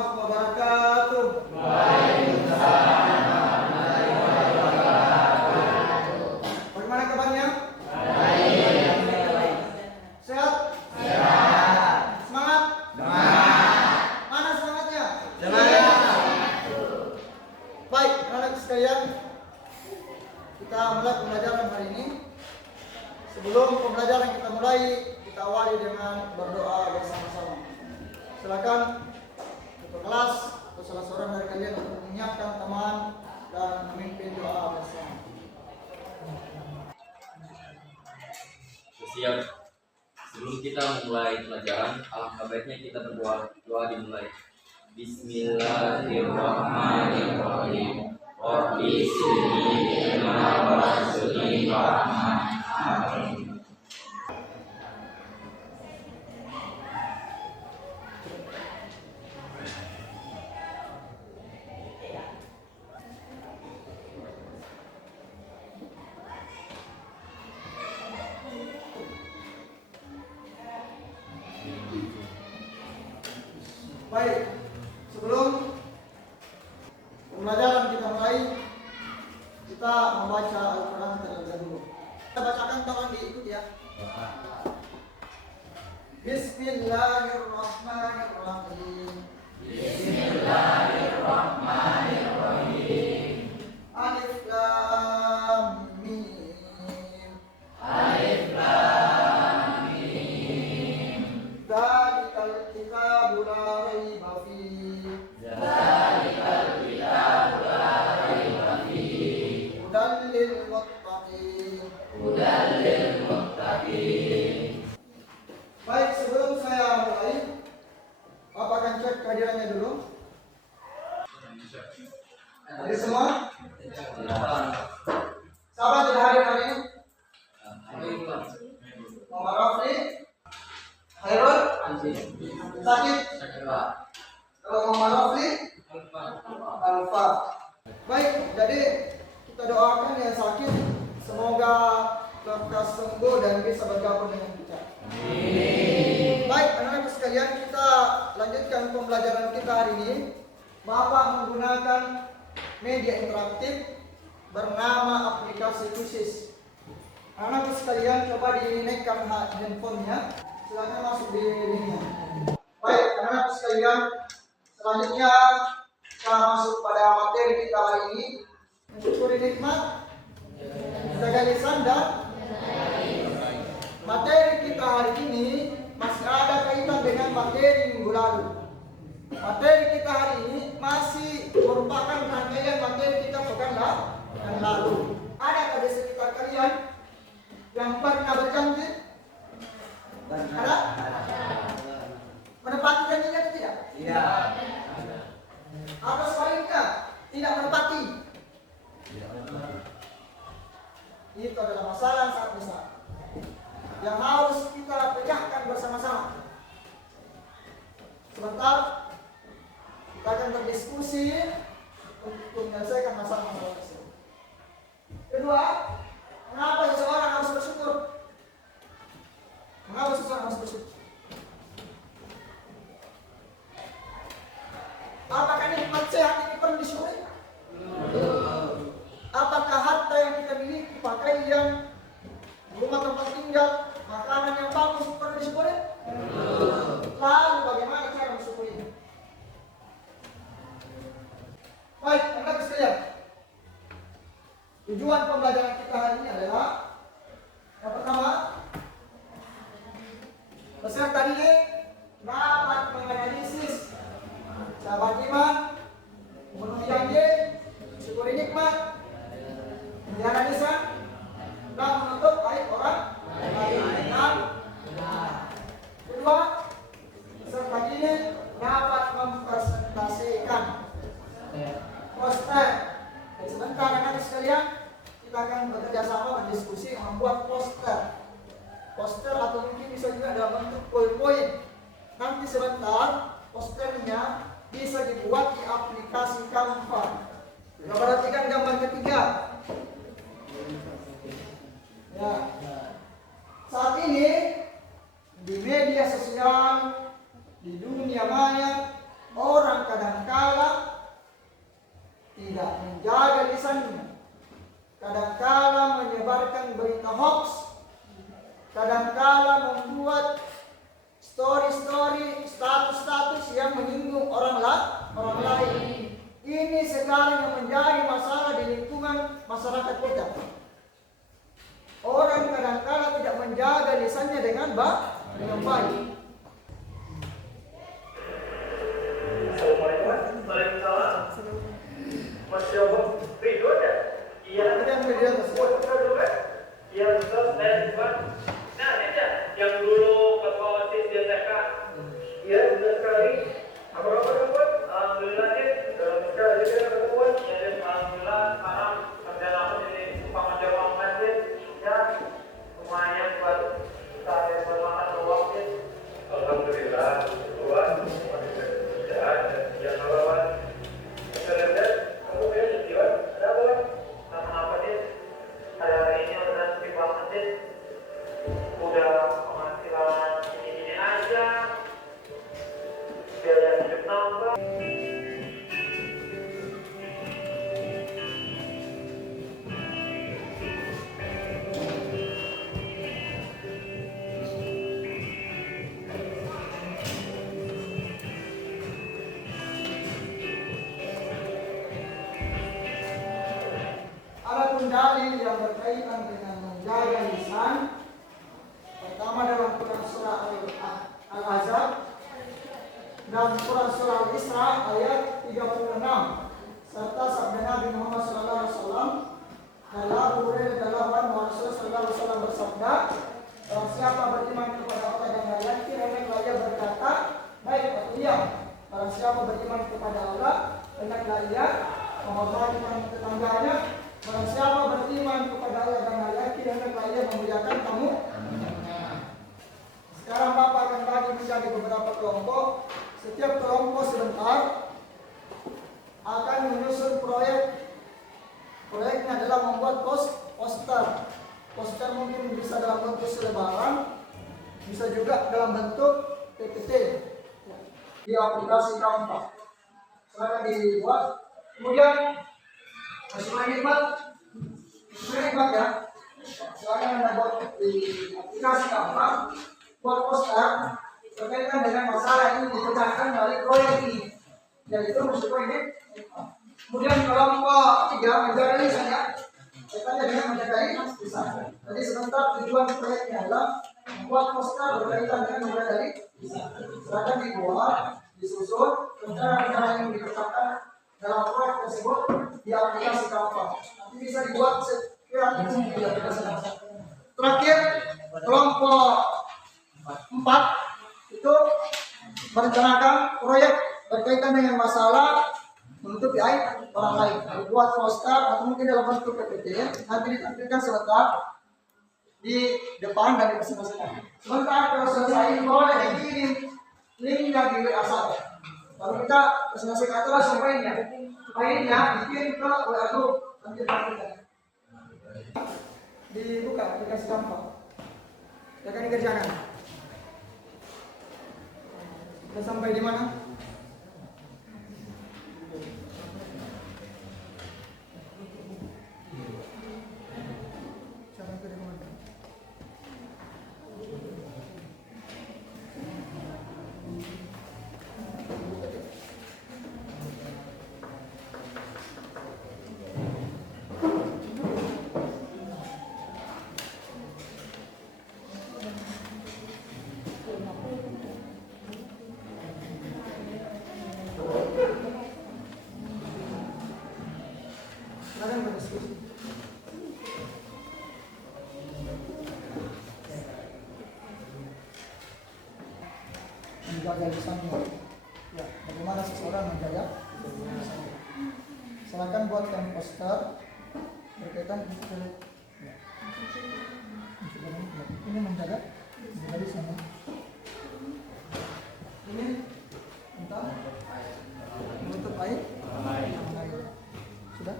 warahmatullahi wabarakatuh. Bagaimana kabarnya? Sehat? Semangat? Mana semangatnya? Baik, anak-anak sekalian, kita mulai pembelajaran hari ini. Sebelum pembelajaran kita mulai, kita awali dengan berdoa bersama-sama. Silakan ketua kelas atau salah seorang dari kalian untuk menyiapkan teman dan memimpin doa bersama. Siap. Sebelum kita memulai pelajaran, alangkah baiknya kita berdoa. Doa dimulai. Bismillahirrahmanirrahim. Rabbi sirni ilma warzuqni rahmah. Amin. Baik, sebelum pembelajaran kita mulai, kita membaca Al-Quran terlebih dahulu. Kita bacakan, tolong diikuti ya. Bismillahirrahmanirrahim. Bismillahirrahmanirrahim. Alif Lam Mim. Alif Lam Mim. Dzalikal kitabu la raiba fihi. Dzalikal kitabu la raiba fihi. Hudan lil muttaqin. Hudan lil muttaqin. Baik, sebelum saya mulai, Bapak akan cek kehadirannya dulu. Hadir semua? Sahabat tidak hadir hari ini? Muhammad Rafli, Khairul, Sakit. Kalau Muhammad Rafli, Alfa. Baik, jadi kita doakan yang sakit semoga lekas sembuh dan bisa bergabung dengan kita. Baik, anak-anak sekalian, kita lanjutkan pembelajaran kita hari ini. Bapak menggunakan media interaktif bernama aplikasi khusus. Anak-anak sekalian, coba dinaikkan handphonenya. Silakan masuk di linknya. Baik, anak-anak sekalian, selanjutnya kita masuk pada materi kita hari ini. Mensyukuri nikmat, menjaga lisan dan materi kita hari ini masih ada kaitan dengan materi minggu lalu. Materi kita hari ini masih merupakan rangkaian materi kita pekan yang lalu. Adakah di sekitar kalian yang pernah berjanji? Ada? Menepati janjinya atau tidak? Iya. Atau sebaliknya tidak menepati? Itu adalah masalah yang sangat besar yang harus kita pecahkan bersama-sama. Sebentar kita akan berdiskusi untuk menyelesaikan masalah-masalah tersebut. Kedua, mengapa seseorang harus bersyukur? Mengapa seseorang harus bersyukur? Apakah nikmat sehat ini perlu disyukuri? Apakah harta yang kita miliki, pakaian, rumah tempat tinggal, makanan yang bagus perlu disyukuri? Lalu bagaimana cara mensyukurinya? Baik, anak-anak sekalian, tujuan pembelajaran kita hari ini adalah yang pertama, peserta didik dapat menganalisis sahabat iman, memenuhi janji, syukuri nikmat, menjaga lisan, dan menutup aib orang lain. Kedua, peserta didik dapat mempresentasikan poster. Jadi sebentar anak-anak sekalian, kita akan bekerja sama berdiskusi membuat poster. Poster atau mungkin bisa juga dalam bentuk poin-poin. Nanti sebentar posternya bisa dibuat di aplikasi Canva. Kita perhatikan gambar ketiga. Ya. Saat ini di media sosial, di dunia maya, Orang kadangkala tidak menjaga lisannya, kadangkala menyebarkan berita hoax, kadangkala membuat story-story, status-status yang menyinggung orang lain. Ini sekarang yang menjadi masalah di lingkungan masyarakat kita. Orang kadangkala tidak menjaga lisannya dengan baik. Masih apa? Video ada? Iya. Video tersebut. Iya, betul. Saya buat. Nah, ini ya, yang dulu ketua OSIS di TK. Iya, benar sekali. Apa-apa teman? Alhamdulillah nih, dalam sekali juga teman. Ya, alhamdulillah sekarang kerjaan aku jadi tukang ojek online sih. Ya, lumayan buat saya bermakan doang sih. Alhamdulillah, Tuhan masih kerjaan yang lawan. Kerjaan kamu ya setiap ada apa kan? Apa sih? Hari ini udah sepi banget sih. Udah penghasilan ini aja. Biaya hidup nambah. Adapun dalil yang berkaitan dengan menjaga lisan, pertama dalam Quran surah Al-Ahzab dan Quran surah Al-Isra ayat 36 serta sabda Nabi Muhammad SAW dan Abu Hurairah radhiyallahu anhu Rasulullah SAW bersabda, barang siapa beriman kepada Allah dan hari akhir hendaklah ia berkata baik atau iya. Barang siapa beriman kepada Allah hendaklah ia menghormati tetangganya. Barang siapa beriman kepada Allah dan hari akhir hendaklah ia memuliakan tamu. Sekarang Bapak akan bagi menjadi beberapa kelompok. Setiap kelompok sebentar akan menyusun proyek. Proyeknya adalah membuat poster. Poster mungkin bisa dalam bentuk selebaran, bisa juga dalam bentuk PPT di aplikasi Canva. Silakan dibuat. Kemudian masih nikmat ya. Silakan Anda buat di aplikasi Canva, buat poster berkaitan dengan masalah ini ditekankan dari proyek ini, yaitu musuh ini. Kemudian kelompok 3 menjaga lisan ya. Kaitannya dengan menjaga lisan. Jadi sebentar tujuan proyeknya adalah membuat poster berkaitan dengan menjaga lisan. Silakan dibuat, disusun, rencana yang ditetapkan dalam proyek tersebut di aplikasi Canva. Nanti bisa dibuat sekiranya di aplikasi Canva. Terakhir, kelompok 4 itu merencanakan proyek berkaitan dengan masalah menutupi aib orang lain. Dibuat poster atau mungkin dalam bentuk PPT, nanti ditampilkan sebentar di depan dan di masing-masing. Sebentar kalau selesai boleh dikirim linknya di WA saya. Lalu kita masing-masing atur langsung mainnya dikirim ke WA group, nanti tampilkan. Dibuka aplikasi Canva. Ya kan dikerjakan. Sudah sampai di mana? Silakan berdiskusi. Menjaga lisannya. Ya, bagaimana seseorang menjaga lisannya? Silakan buatkan poster berkaitan dengan ya. Ini menjaga lisannya. Ini tentang menutup aib. Sudah?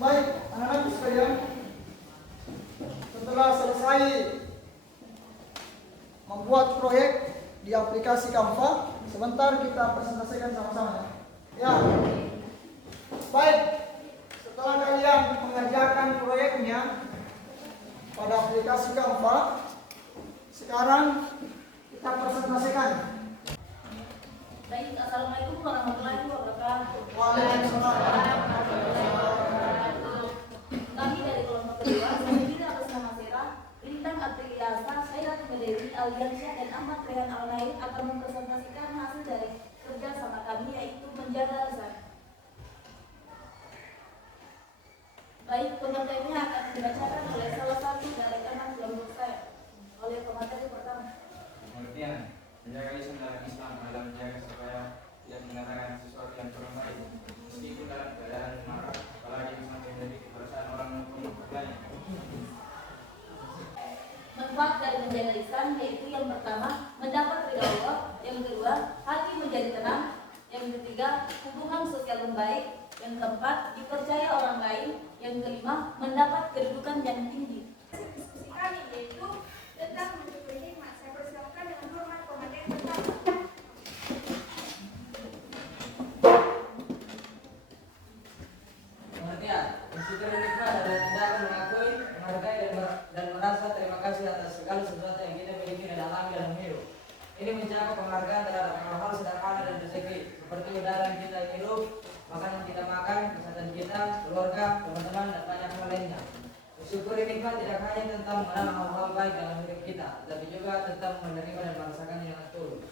Baik, anak-anak sekalian, setelah selesai membuat proyek di aplikasi Canva. Sebentar kita presentasikan sama-sama ya. Baik, setelah kalian mengerjakan proyeknya pada aplikasi Canva, sekarang kita presentasikan. Baik, assalamualaikum warahmatullahi wabarakatuh. Waalaikumsalam. Kami dari kelompok kedua, saya Bida atas nama Sera, Lintang Atriasa, saya Medewi Aldiansyah dan Ahmad Rehan Al-Nair akan mempresentasikan hasil dari kerja sama kami, yaitu menjaga lisan. Baik, pemateri akan dibacakan oleh salah satu dari anak kelompok saya. Oleh pemateri pertama. Pengertian menjaga lisan dalam Islam adalah menjaga supaya tidak mengatakan sesuatu yang kurang baik meskipun dalam keadaan marah, apalagi sampai menjadi perasaan orang maupun lain. Manfaat dari menjaga lisan yaitu yang pertama, mendapat ridha Allah, yang kedua, hati menjadi tenang, yang ketiga, hubungan sosial membaik, yang keempat, dipercaya orang lain, yang kelima, mendapat kedudukan yang tinggi. Diskusi kami yaitu tentang mensyukuri nikmat. Saya persilakan dengan hormat pemateri pertama. Pengertian, mensyukuri nikmat adalah tindakan mengakui, menghargai dan merasa terima kasih atas segala sesuatu yang kita miliki dan alami dalam hidup. Ini mencakup penghargaan terhadap hal-hal sederhana dan rezeki, seperti udara yang kita hirup, makanan kita makan, kesehatan kita, keluarga, teman-teman, dan banyak hal lainnya. Mensyukuri nikmat tidak hanya tentang mengenal hal-hal baik dalam hidup kita, tapi juga tentang menerima dan merasakannya dengan tulus.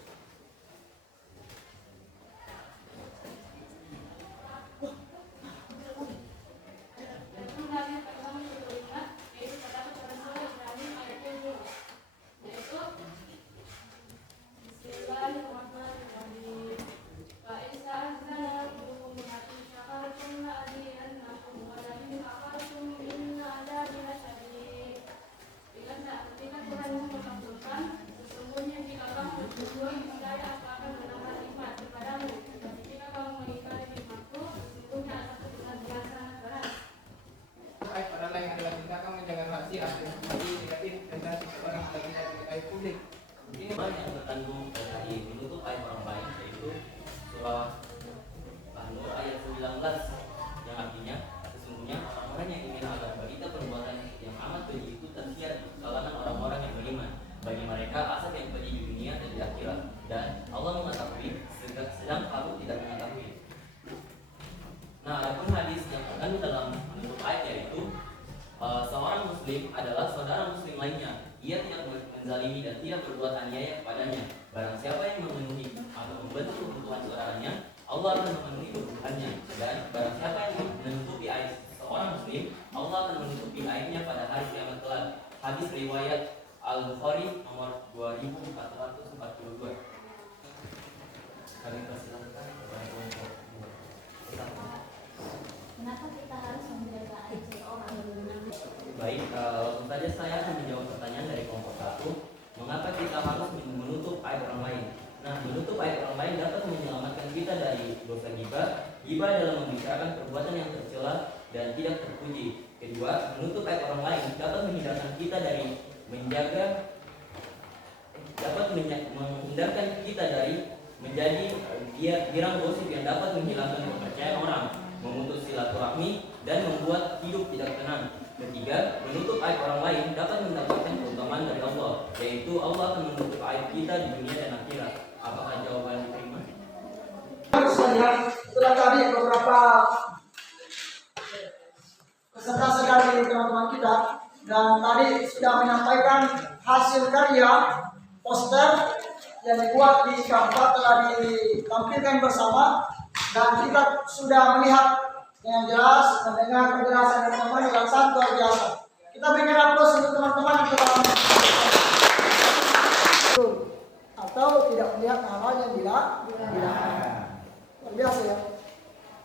Aib pada lain adalah tindakan menjaga rahasia, informasi negatif dan seseorang agar tidak diketahui publik. Ini Yang terkandung dari menutup aib orang lain, yaitu surah An-Nur ayat 19 yang artinya sesungguhnya orang-orang yang ingin agar berita perbuatan yang amat keji itu tersiar di kalangan orang-orang yang beriman. Bagi mereka asap yang pedih di dunia dan di akhirat, dan Allah mengetahui sedang kamu tidak mengetahui. Nah, adapun hadis yang terkandung dalam menutup ayat yaitu seorang muslim adalah saudara muslim lainnya. Ia tidak menzalimi dan tidak berbuat aniaya kepadanya. Barang siapa yang memenuhi atau membantu kebutuhan saudaranya, Allah akan memenuhi kebutuhannya. Dan barang siapa yang menutupi aib seorang muslim, Allah akan menutupi aibnya pada hari kiamat kelak. Hadis riwayat Al-Bukhari nomor 2442. Kami persilakan kepada kelompok pertama. Kenapa kita harus menjaga aib seseorang? Baik, langsung saja saya akan menjawab pertanyaan dari kelompok 1. Mengapa kita harus menutup aib orang lain? Nah, menutup aib orang lain dapat menyelamatkan kita dari dosa ghibah. Ghibah adalah membicarakan perbuatan yang tercela dan tidak terpuji. Kedua, menutup aib orang lain dapat menghindarkan kita dari menghindarkan kita dari menjadi girang gosip yang dapat menghilangkan kepercayaan orang, memutus silaturahmi, dan membuat hidup tidak tenang. Ketiga, menutup aib orang lain dapat mendapatkan keutamaan dari Allah, yaitu Allah akan menutup aib kita di dunia dan akhirat. Apakah jawaban diterima? Setelah tadi beberapa presentasi dari teman-teman kita, dan tadi sudah menyampaikan hasil karya poster yang dibuat di Canva telah ditampilkan bersama, dan kita sudah melihat dengan jelas, mendengar penjelasan dari teman-teman yang sangat luar biasa. Kita berikan aplaus untuk teman-teman yang telah atau tidak melihat hal-hal yang tidak luar biasa ya.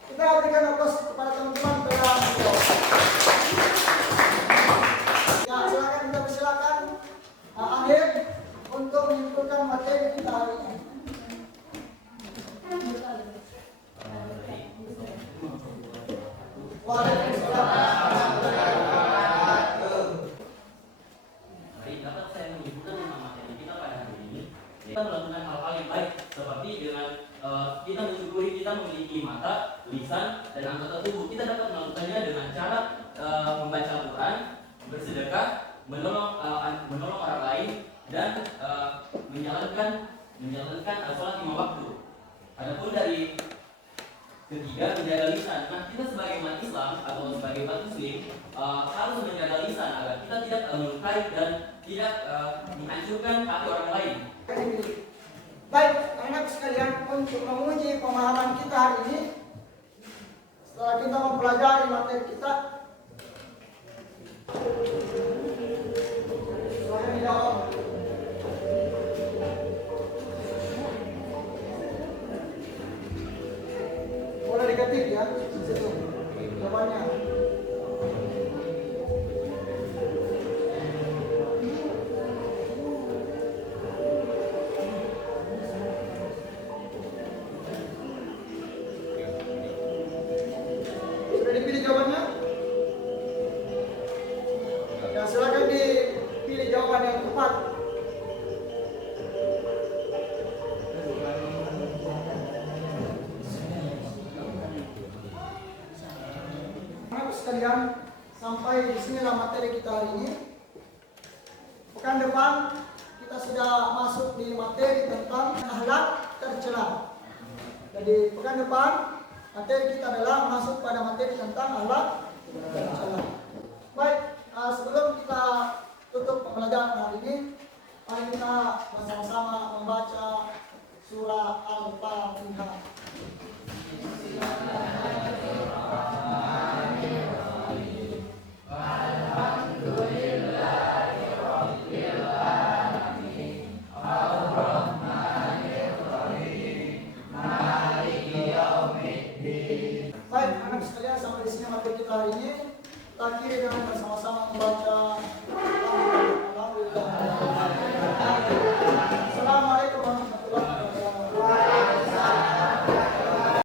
Kita berikan aplaus kepada teman-teman yang ya, silakan kita persilakan Akhir untuk menyimpulkan materi kita hari ini. Mari dapat saya menyimpulkan tentang materi kita pada hari kita melakukan hal-hal yang baik seperti dengan kita mensyukuri kita memiliki mata, lisan, dan anggota tubuh. Kita dapat melakukannya dengan cara membaca Al-Quran, bersedekah, menolong orang lain, dan menjalankan sholat 5 waktu. Adapun dari ketiga, menjaga lisan. Nah, kita sebagai umat Islam atau sebagai umat Muslim harus menjaga lisan agar kita tidak melukai dan tidak menghancurkan hati orang lain. Baik, anak sekalian, untuk menguji pemahaman kita hari ini, setelah kita mempelajari materi kita, saya menjawab. Boleh diketik ya, situ jawabannya. Sudah dipilih jawabannya? Ya, silakan dipilih jawaban yang tepat. Sekalian, sampai di sinilah materi kita hari ini. Pekan depan kita sudah masuk di materi tentang akhlak tercela. Jadi pekan depan materi kita adalah masuk pada materi tentang akhlak tercela. Baik, sebelum kita tutup pembelajaran hari ini, mari kita bersama-sama membaca surah Al-Fatihah. Baik, anak sekalian, sampai di sini materi kita hari ini. Kita akhiri dengan bersama-sama membaca Alhamdulillah.